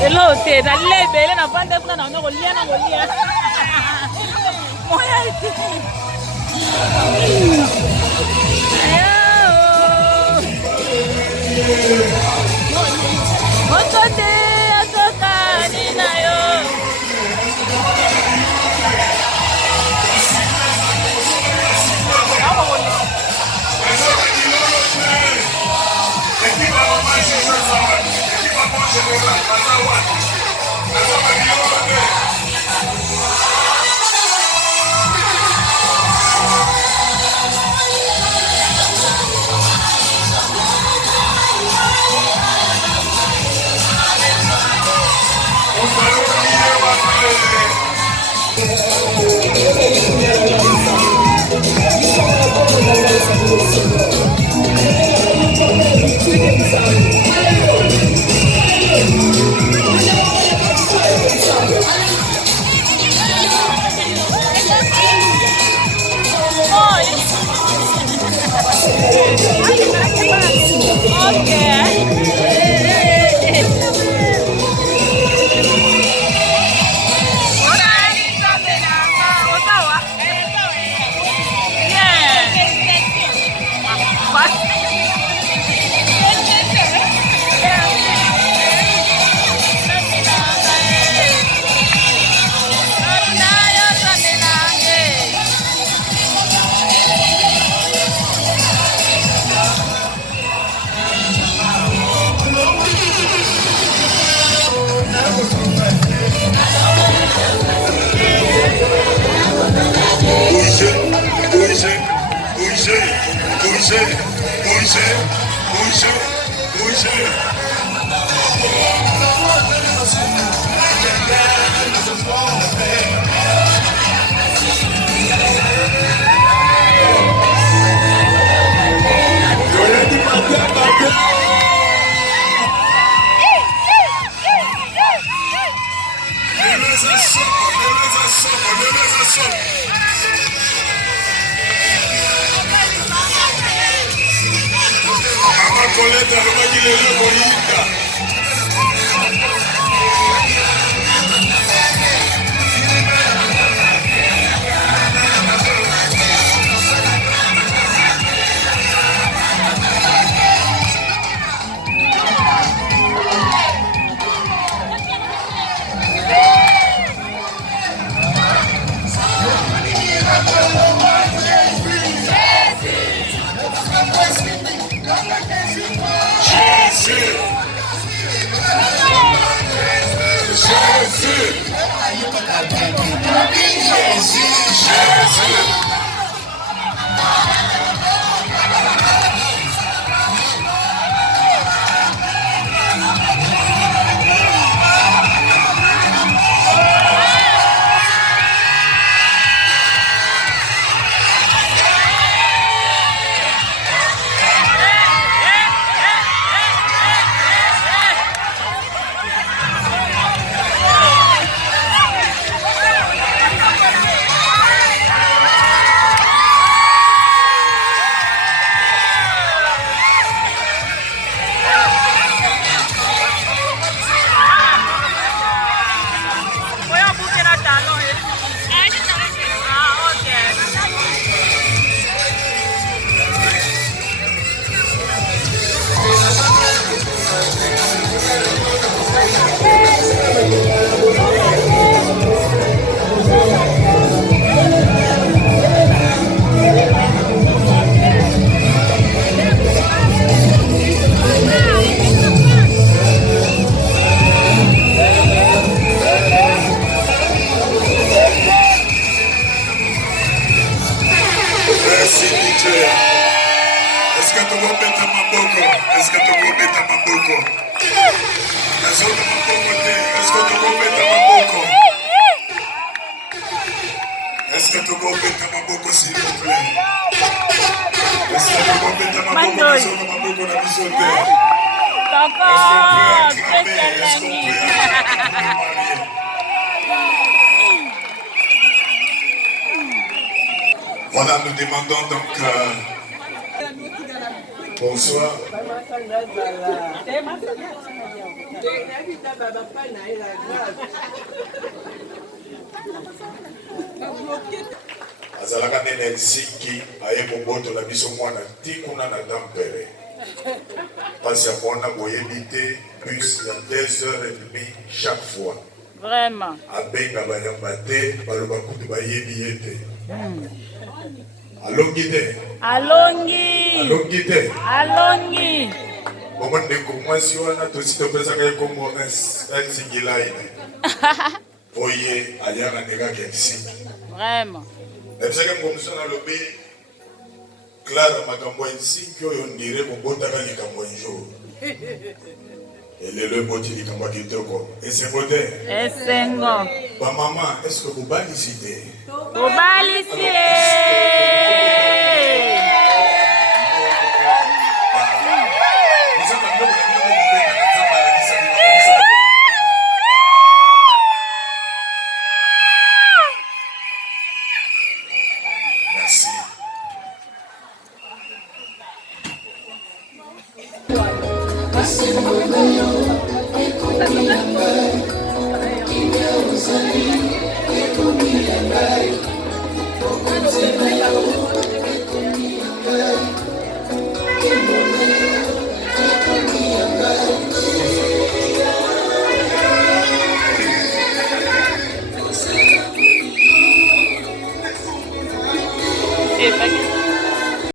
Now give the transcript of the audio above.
Hello, te da lebe na pande kuna na ngolia na ngolia. Moya iti. Ayo. Otote atoka ni na yo. Voilà, nous demandons donc Bonsoir. Azalaka nene Helsinki aye kobotola biso mwana tikuna na Tampere. Parce ya mwana boyebi te bus ya 2h30 chaque fois. Vraiment. Abenga bayamba te baloba kutu bayebi ye te. Alongi te. Alongi. Alongi. Bongo ndeko mwasi wana tosi topesaka ye kombo Helsinki. Oye aliaka ndekaka Helsinki. Vraiment. Ebisaka mkomso na lobi Clara makambo Helsinki oyo ndire kobotaka likambo njo. Elelo eboti likambo kitoko. Esengo te. Esengo. Ba mama, est-ce que vous balisi te? Vous balisi. Merci.